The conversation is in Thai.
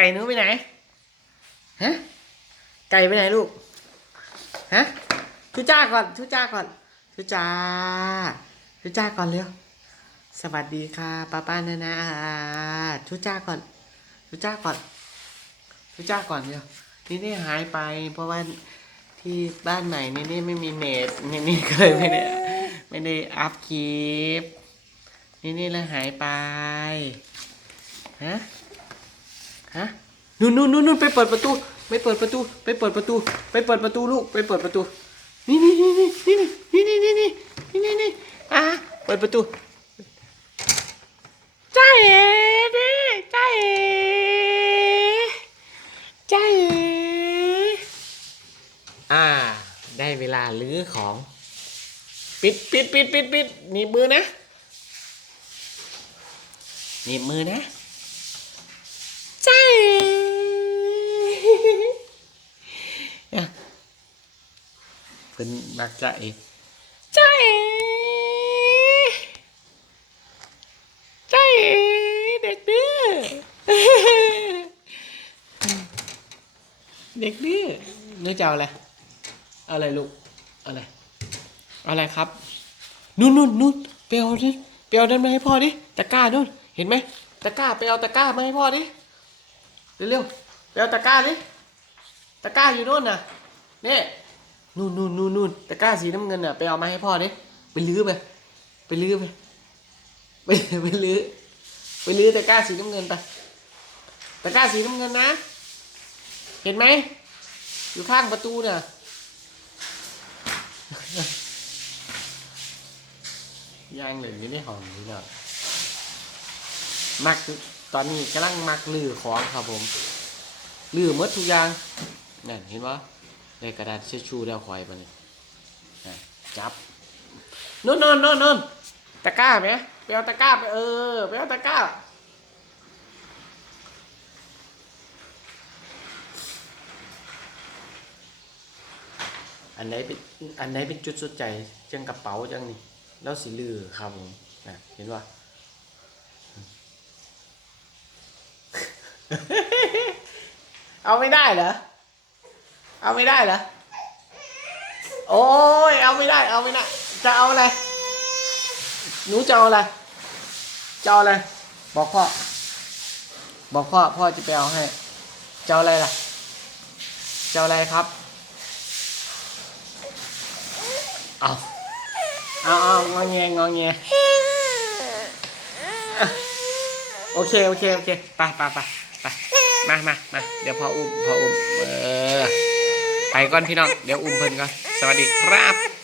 ไก่หนูไปไหน ฮะ ไก่ไปไหนลูก ฮะทุจ้าก่อนทุจ้าก่อนทุจ้าทุจ้าก่อนเร็ว สวัสดีค่ะป้าป้านานาทุจ้าก่อนทุจ้าก่อนทุจ้าก่อนเร็วนี่นี่หายไป เพราะว่าที่บ้านใหม่นี่นี่ไม่มีเน็ตนี่นี่ก็เลยไม่ได้ไม่ได้อัพคลิป นี่นี่แล้วหายไป ฮะ ฮะนู่นนู่นนู่นนู่นไปเปิดประตู ไปเปิดประตู ไปเปิดประตู ไปเปิดประตูลูก ไปเปิดประตู นี่นี่นี่นี่นี่นี่นี่นี่นี่นี่นี่อะเปิดประตูจ้าเอ๋ดิจ้าเอ๋จ้าเอ๋อ่า ได้เวลาลื้อของ ปิดปิดปิดปิดปิดหนีบมือนะหนีบมือนะ ใช่ เนี่นมักจะเองใช่ใช่เด็กดื้อเด็กดื้อนึกจะเอาอะไรอะไรลูกอะไรอะไรครับนู่นนู่นนู่นไปเอาดิไปเอานั่นมาให้พ่อดิตะกร้านู่นเห็นไหมตะกร้าไปเอาตะกร้ามาให้พ่อดิเร็วๆไปเอาตะกร้าดิ ตะกร้าอยู่นู่นน่ะนี่นู่นนู่นนู่นนู่นตะกร้าสีน้ำเงินน่ะไปเอามาให้พ่อดิไปลื้อไปไปลื้อไปไปไปลื้อไปลื้อตะกร้าสีน้ำเงินไปตะกร้าสีน้ำเงินนะ เห็นไหมอยู่ข้างประตูน่ะย่างเหลืออยู่ในห้องนี้เนาะมักตอนนี้กำลังมักลื้อของครับผมลื้อมดทุกอย่าง นั่นเห็นปะได้กระดาษเช็ดชูแล้วคอยมาเนี่ยจับนู่นนู่นนู่นนู่นตะกร้าไหมไปเอาตะกร้าไปเออไปเอาตะกร้าอันไหนเป็นอันไหนเป็นจุดสนใจจังกระเป๋าจังนี่แล้วสีลือครับผมนะเห็นว่าเอาไม่ได้เหรอ เอาไม่ได้เหรอ โอ้ยเอาไม่ได้ เอาไม่ได้ จะเอาอะไร หนูจะเอาอะไร จะเอาอะไร บอกพ่อ บอกพ่อ พ่อจะไปเอาให้ จะเอาอะไรล่ะ จะเอาอะไรครับ เอาเอาเอางอแงงอแงโอเค โอเค โอเค ไปไปไปไปมามามาเดี๋ยวพ่ออุ้ม พ่ออุ้ม เออ ไปก่อนพี่น้อง เดี๋ยวอุ้มเพิ่นก่อน สวัสดีครับ